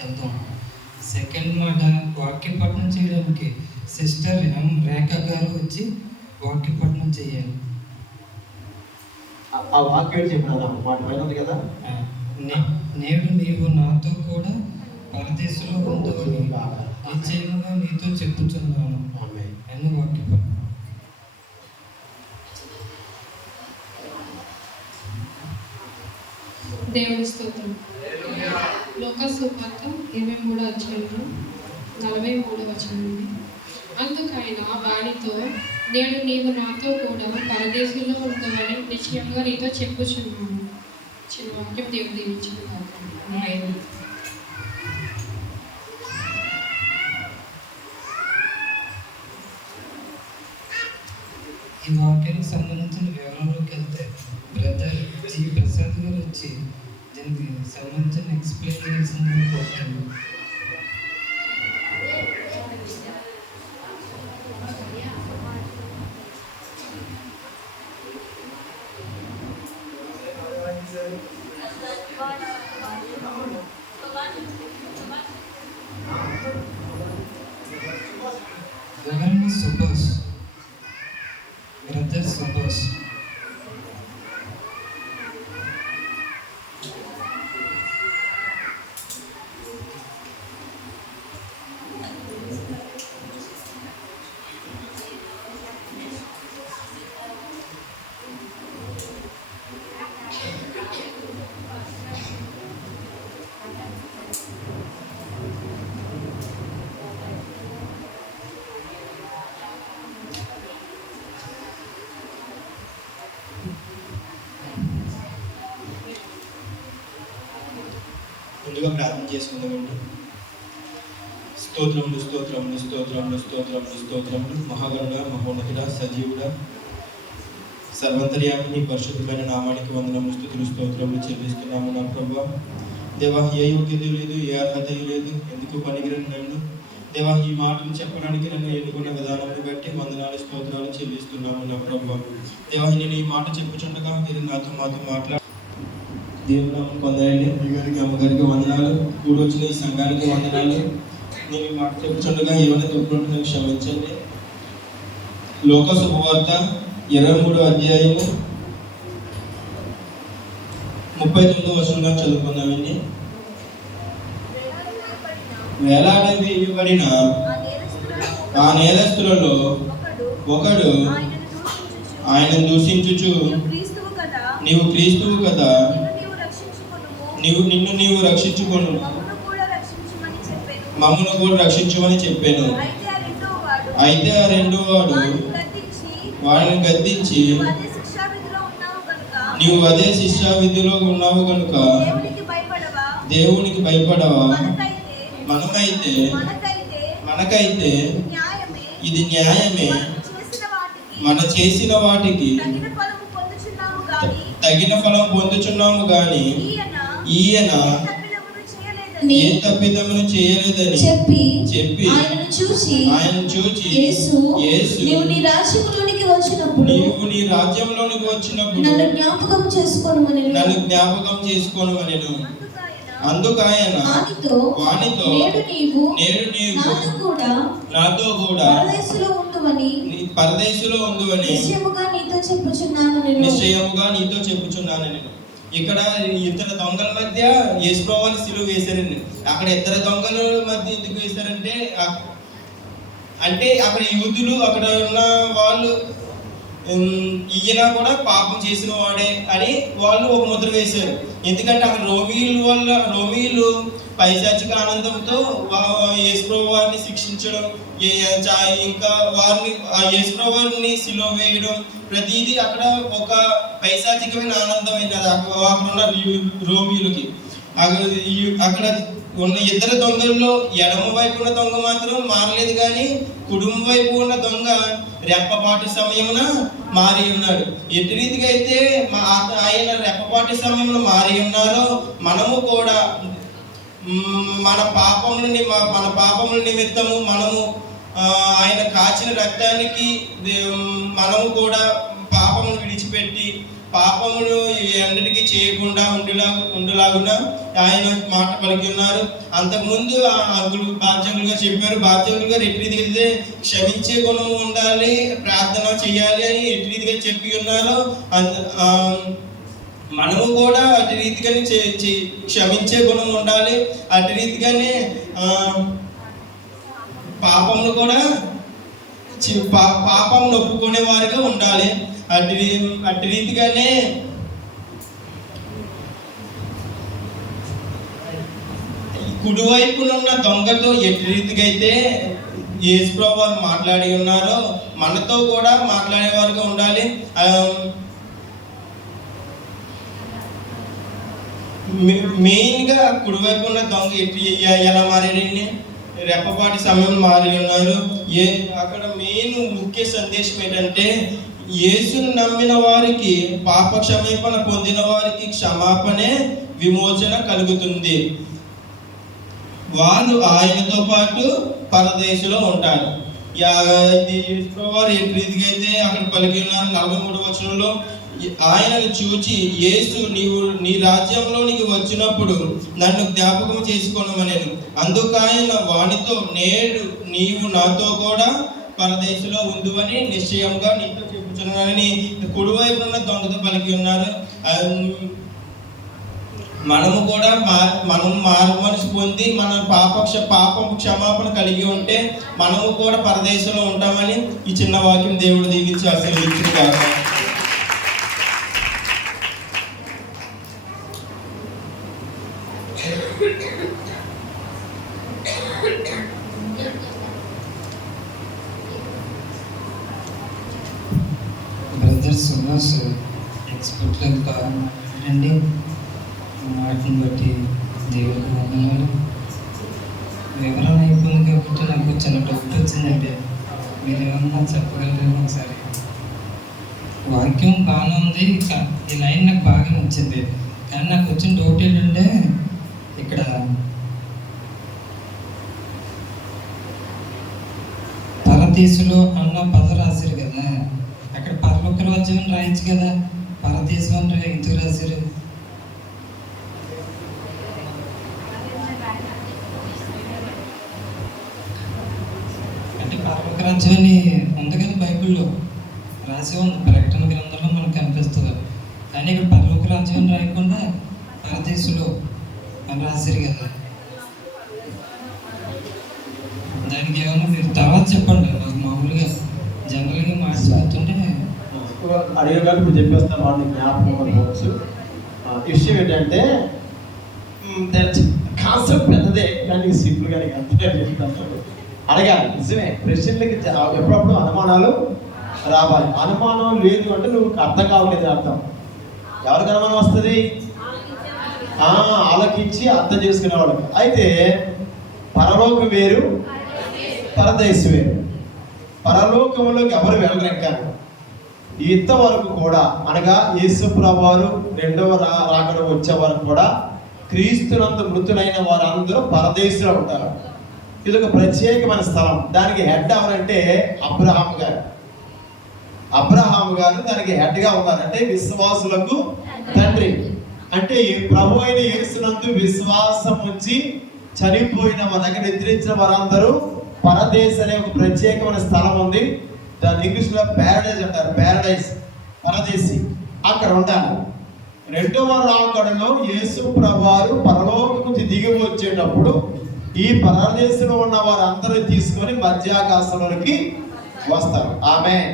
వెళ్తాం. సెకండ్ మాట వాక్యపట్నం చేయడానికి సిస్టర్ రేఖ గారు వచ్చి వాక్యపట్నం చేయాలి. ఆ వాక్యం చెప్పిన మాట పైన ఉంది కదా, నేడు నీవు నాతో కూడా పరదేశంలో ఉందని నిశ్చయముగా నీతో చెప్పుచున్నాను అని వాక్యపట్నం. దేవుని స్తోత్రం. లోకాసు సువార్త 23వ అధ్యాయం 43వ వచనం. అందుకైన వానితో, నేడు నీవు నాతో కూడా పరదేశంలో ఉండవని నిశ్చయంగా నీతో చెప్పుచున్నాను. చిన్న వాక్యం దేవుడు దీవించిన వాక్యం. ఈ వాక్యానికి సంబంధించిన వివరాల్లోకి వెళ్తే బ్రదర్ జి ప్రసాద్ గారు వచ్చి దీనికి సంబంధించిన ఎక్స్ప్లెయిన్ చేయాల్సిందని కోరుతున్నాను. వివరణ సుభాష్, బ్రదర్ సుభాష్. ముందుగా ప్రార్థన చేసుకుందామండి. స్తోత్రములు స్తోత్రములు స్తోత్రములు స్తోత్రములు స్తోత్రములు. మహాగణుడ, మహోన్నతుడ, సజీవుడ, సర్వంతర్యామిని పరిశుద్ధమైన నామానికి వందనములు, స్తుతులు, స్తోత్రములు చెల్లిస్తున్నాము. నా ప్రభువా దేవా, ఏ యోగ్యత లేదు, ఏ అర్హత లేదు, ఎందుకు పనికిరని నన్ను దేవా ఈ మాటలు చెప్పడానికి నన్ను ఎన్నుకున్న విధానాన్ని బట్టి వందనాలు, స్తోత్రాలు చెల్లిస్తున్నాము. నా ప్రభువా దేవా, నేను ఈ మాట చెప్పుచుండగా మీరు మాతో మాట్లాడు. దేవుడు పొందండి. మీ గారికి, అమ్మగారికి వందనాలు. కూడి వచ్చిన ఈ సంఘానికి వందనాలు. నేను ఈ మాట చెప్పుచుండగా ఏమైనా తప్పుకుంటే నాకు క్షమించండి. లోకాసు సువార్త 23వ అధ్యాయము 39వ వచనంగా చదువుకుందామండి. వేలాడ వేయబడిన ఆ నేరస్తులలో ఒకడు ఆయనను దూషించుచు, నీవు క్రీస్తువు కదా, నిన్ను నీవు రక్షించుకొను, మమ్మను కూడా రక్షించమని చెప్పాను. అయితే ఆ రెండో వాడు వాడిని గద్దించి, నీవు అదే శిక్షా విధిలో ఉన్నావు కనుక దేవునికి భయపడవా? మనకైతే ఇది న్యాయమే, మన చేసిన వాటికి తగిన ఫలం పొందుచున్నాము గాని ఈయన ఏ తప్పిదమును చేయలేదని చెప్పి ఆయన చూచి యేసు, నీవు నీ రాజ్యంలోనికి వచ్చినప్పుడు నన్ను జ్ఞాపకం చేసుకోనమనెను. అందుకు ఆయన వానితో, నేడు నీవు నాతో కూడా పరదేశంలో ఉండువని నిశ్చయముగా నీతో చెప్పుచున్నాను నేను. ఇక్కడ ఇద్దరు దొంగల మధ్య యేసుప్రభువుని సిలువ వేశారండి. అక్కడ ఇద్దరు దొంగల మధ్య ఎందుకు వేశారంటే, అక్కడ యూదులు, అక్కడ ఉన్న వాళ్ళు ఈయన కూడా పాపం చేసిన వాడే అని వాళ్ళు ఒక ముద్ర వేశారు. ఎందుకంటే అక్కడ రోమీలు పైశాచిక ఆనందంతో యేసుప్రభు వారిని శిక్షించడం, ఇంకా వారిని యేసుప్రభుని సిలువ వేయడం, ప్రతిదీ అక్కడ ఒక పైశాచికమైన ఆనందం అయింది. అది అక్కడ ఉన్న రోమీలకి. అక్కడ ఉన్న ఇద్దరు దొంగల్లో ఎడమ వైపు ఉన్న దొంగ మాత్రం మారలేదు, కానీ కుటుంబ వైపు ఉన్న దొంగ రెప్పపాటు సమయమున మారి ఉన్నాడు. ఎటు రీతిగా అయితే ఆయన రెప్పపాటు సమయంలో మారి ఉన్నారో, మనము కూడా మన పాపముల నిమిత్తము మనము ఆయన కాచిన రక్తానికి మనము కూడా పాపమును విడిచిపెట్టి పాపమును ఎన్నటికీ చేయకుండా ఉండలాగున ఆయన మాట పలికి ఉన్నారు. అంతకుముందు బాధ్యతలుగా చెప్పారు. బాధ్యతలుగా ఎట్రీతిగా అయితే క్షమించే గుణం ఉండాలి, ప్రార్థన చేయాలి అని ఎట్రీతిగా చెప్పి ఉన్నారు. మనము కూడా అటు రీతిగానే క్షమించే గుణం ఉండాలి. అటు రీతిగానే పాపమును కూడా పాపం ఒప్పుకునే వారిగా ఉండాలి. అటు రీతిగానే కుడివైపున ఉన్న దొంగతో ఎటు రీతిగా అయితే యేసుప్రభువు వారు మాట్లాడి ఉన్నారో మనతో కూడా మాట్లాడేవారుగా ఉండాలి. మెయిన్గా కుడివైపు ఉన్న దొంగ ఎలా మారాడండి? రెప్పపాటి సమయం మారి ఉన్నారు. అక్కడ మెయిన్ ముఖ్య సందేశం ఏంటంటే యేసును నమ్మిన వారికి పాప క్షమాపణ పొందిన వారికి క్షమాపణే విమోచన కలుగుతుంది. వారు ఆయనతో పాటు పరదేశంలో ఉంటారు. వారు ఏ రీతిగా అయితే అక్కడ పలికి ఉన్నారు 43వ వచనంలో, ఆయనను చూచి యేసు నీ రాజ్యంలోనికి వచ్చినప్పుడు నన్ను జ్ఞాపకం చేసుకోనమనెను. అందుకు ఆయన వానితో, నేడు నీవు నాతో కూడా పరదేశంలో ఉందువని నిశ్చయంగా నీతో చెప్పుచున్నానని కుడివైపు ఉన్న దొంగతో పలికి ఉన్నారు. మనము కూడా మనం మారు మనసు పొంది మన పాపం క్షమాపణ కలిగి ఉంటే మనము కూడా పరదేశంలో ఉంటామని ఈ చిన్న వాక్యం దేవుడు దీవించి ఆశీర్వదించును గాక. బ్రదర్ సుభాష్ ఎక్స్పర్ట్లకు బాగా మాట్లాడండి. వాటిని బట్టి దేవుడికి వందనాలు. వివరణ అయిపోయింది కాబట్టి నాకు చిన్న డౌట్ వచ్చిందండి. మీరు ఏమన్నా చెప్పగలరేమో ఒకసారి. వాక్యం బాగానే ఉంది, ఈ లైన్ నాకు బాగా నచ్చింది. కానీ నాకు వచ్చిన డౌట్ ఏంటంటే ఇక్కడ పరదేశంలో అన్న పదం రాశారు కదా, అక్కడ పరలోక రాజ్యం రాయొచ్చు కదా, పరదేశం అని ఎందుకు రాశారు? అంటే పరలోక రాజ్యం అని ఉంది కదా, బైబిల్లో రాసి ఉంది, ప్రకటన గ్రంథంలో మనకు కనిపిస్తుంది. కానీ ఇక్కడ పరలోక రాజ్యం రాయకుండా పరదేశంలో అని రాశారు కదా, దానికి ఏమన్నా మీరు తర్వాత చెప్పండి. నాకు మామూలుగా జనరల్గా మాట్లాడుతుంటే అడిగేగానే ఇప్పుడు చెప్పేస్తాను, వాడిని జ్ఞాపకం అనుకోవచ్చు. విషయం ఏంటంటే కాన్సెప్ట్ పెద్దదే కానీ సింపుల్గా చెప్తాను. అడగాలి, నిజమే. ప్రశ్నలకి ఎప్పుడప్పుడు అనుమానాలు రావాలి. అనుమానం లేదు అంటే నువ్వు అర్థం కావలేదు అర్థం. ఎవరికి అనుమానం వస్తుంది? ఆలోచించి అర్థం చేసుకునే వాళ్ళకి. అయితే పరలోకం వేరు, పరదేశం వేరు. పరలోకంలోకి ఎవరు వెళ్ళరు. కానీ ఇంతవరకు కూడా అనగా యేసుప్రభువు వారు రెండవ రాకడ వచ్చే వరకు కూడా క్రీస్తునందు మృతులైన వారందరూ పరదేశంలో ఉంటారు. ఇది ఒక ప్రత్యేకమైన స్థలం. దానికి హెడ్ ఎవరంటే అబ్రహాము గారు. అబ్రహాము గారు దానికి హెడ్గా ఉన్నారు. అంటే విశ్వాసులకు తండ్రి. అంటే ప్రభు అయిన యేసునందు విశ్వాసం ఉంచి చనిపోయిన వారి దగ్గర నిద్రించిన వారందరూ పరదేశ్ అనే ఒక ప్రత్యేకమైన స్థలం ఉంది. దాని ఇంగ్లీష్లో ప్యారడైజ్ అంటారు. ప్యారడైజ్, పరదేశి, అక్కడ ఉంటారు. రెండవ రాకడలో యేసు ప్రభువారు పరలోకం నుంచి దిగి వచ్చేటప్పుడు ఈ పరదేశంలో ఉన్న వారందరూ తీసుకొని మధ్యాకాశంలోకి వస్తారు. ఆమేన్.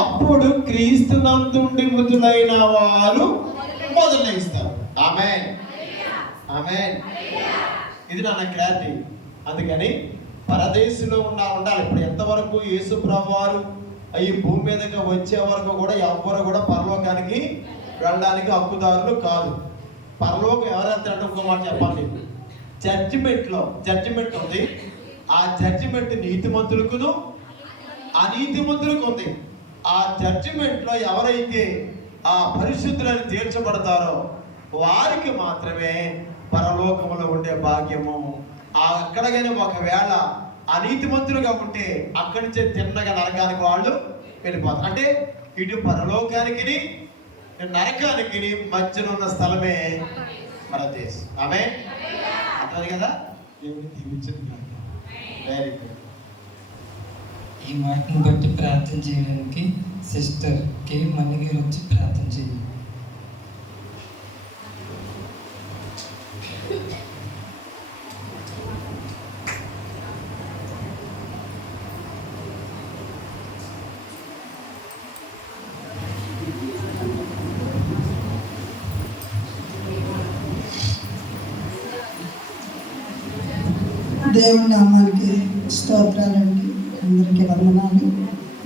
అప్పుడు క్రీస్తునందుండి మృతులైన వారు మొదలైస్తారు. ఆమేన్, ఆమేన్. ఇది నా క్లారిటీ. అందుకని పరదేశంలో ఉండాలి. ఇప్పుడు ఎంతవరకు యేసు ప్రభువారు ఈ భూమి మీదకి వచ్చే వరకు కూడా ఎవ్వరు కూడా పరలోకానికి వెళ్ళడానికి హక్కుదారులు కాదు. పరలోకం ఎవరైతే అంటే ఇంకో మాట చెప్పాలి. జడ్జిమెంట్ ఉంది. ఆ జడ్జిమెంట్ నీతిమంతులకును అనీతిమంతులకు ఉంది. ఆ జడ్జిమెంట్లో ఎవరైతే ఆ పరిశుద్ధులను తీర్చబడతారో వారికి మాత్రమే పరలోకములో ఉండే భాగ్యము. అక్కడగానే ఒకవేళ అనీతిమంతులుగా ఉంటే అక్కడి నుంచే తిన్నగా నరకానికి వాళ్ళు వెళ్ళిపోతారు. అంటే ఇటు పరలోకానికి నరకానికి మధ్యన ఉన్న స్థలమే పరదేశం. ఆమె అర్థం కదా. దేవుని దీవించండి. Very good. ఈ మాటను బట్టి ప్రార్థన చేయడానికి సిస్టర్ కే మణి గారు వచ్చి ప్రార్థన చేయండి. దేవుని నామానికి స్తోత్రాలండి. అందరికీ వందనాలు.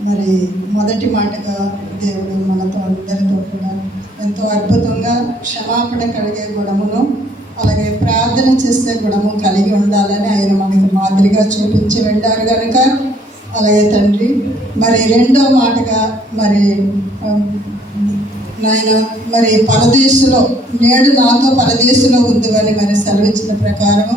మరి మొదటి మాటగా దేవుడు మనతో అందరితో కూడా ఎంతో అద్భుతంగా క్షమాపణ కలిగే గుణమును, అలాగే ప్రార్థన చేసే గుణము కలిగి ఉండాలని ఆయన మనకు మాదిరిగా చూపించి వెళ్ళారు కనుక, అలాగే తండ్రి మరి రెండో మాటగా మరి నాయన మరి పరదేశంలో నేడు నాతో పరదేశంలో ఉందని మరి సెలవిచ్చిన ప్రకారం,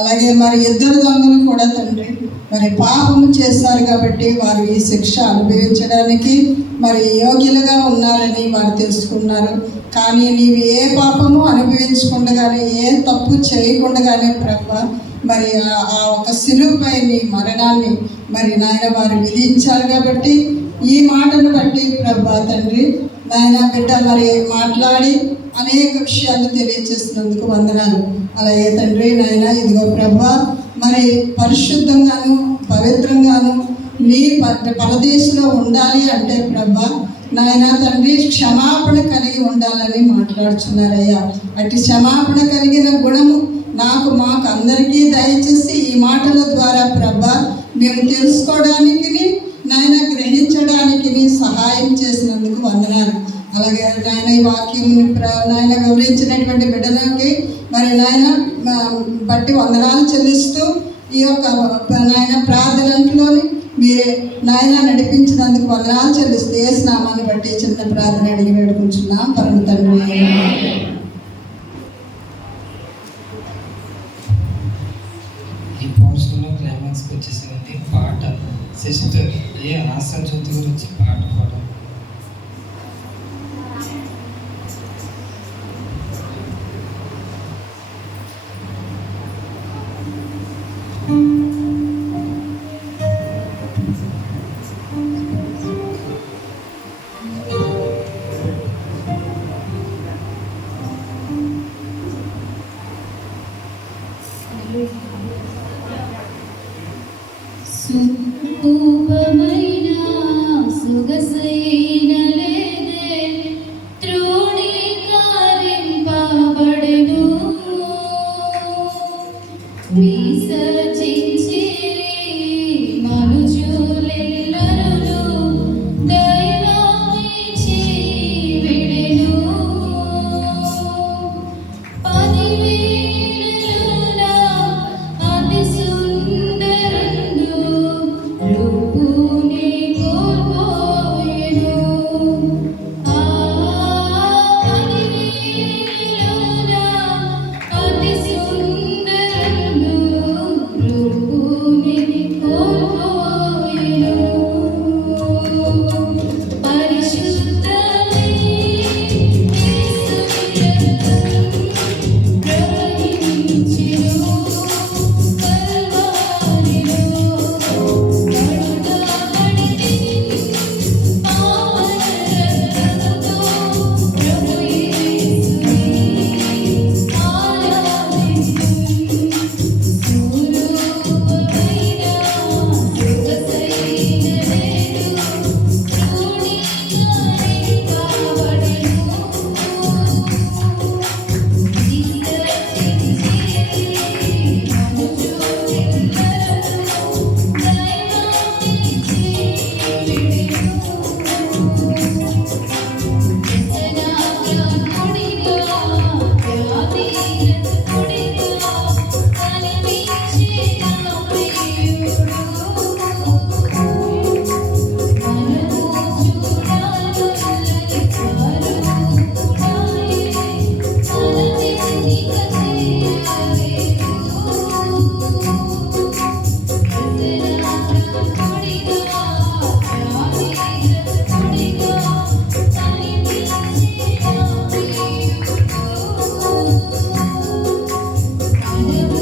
అలాగే మరి ఇద్దరు దొంగలు కూడా తండ్రి మరి పాపము చేస్తారు కాబట్టి వారు ఈ శిక్ష అనుభవించడానికి మరి యోగ్యులుగా ఉన్నారని వారు తెలుసుకున్నారు. కానీ నీవు ఏ పాపము అనుభవించకుండానే, ఏ తప్పు చేయకుండానే ప్రభు మరి ఆ ఒక శిలువపై నీ మరణాన్ని మరి నాయన వారు విధించారు. కాబట్టి ఈ మాటను బట్టి ప్రభు తండ్రి నాయన బిడ్డ మరి మాట్లాడి అనేక విషయాలు తెలియజేసినందుకు వందనాలు. అలాగే తండ్రి నాయన ఇదిగో ప్రభా మరి పరిశుద్ధంగాను పవిత్రంగాను నీ పరదేశంలో ఉండాలి అంటే ప్రభా నాయన తండ్రి క్షమాపణ కలిగి ఉండాలని మాట్లాడుచున్నారయ్యా. అటు క్షమాపణ కలిగిన గుణము మాకు అందరికీ దయచేసి ఈ మాటల ద్వారా ప్రభా మేము తెలుసుకోవడానికి నాయన గ్రహించడానికి సహాయం చేసినందుకు వందనాలు. అలాగే నాయన ఈ వాక్యం నాయన వివరించినటువంటి బిడ్డలకి మరి నాయన బట్టి వందనాలు చెల్లిస్తూ ఈ యొక్క నాయన ప్రార్థనలోని మీరే నాయన నడిపించినందుకు వందనాలు చెల్లిస్తూ ఏ స్నామాన్ని బట్టి చిన్న ప్రార్థన అడిగి వేడుకుంటున్నాం పరమ తండ్రి. ఈ పోర్షన్లో క్లైమాక్స్కి వచ్చేసిందండి. పాట సిస్టర్ ఏ ఆశా జ్యోతి గురించి పాట పాడాలి. సుఖమైన సుగసైన లేదే తృణీకరింపబడెను విసర్జించి మనుజులెల్లరూ దైవాన్ని విడెను 10,000 అతి సుందరందు రూపుని కోల్పోయెను. ఆ 10,000 అతి సుందరందు రూపుని కోల్పోయెను. పరిశుద్ధమే యేసు రక్తం పరమ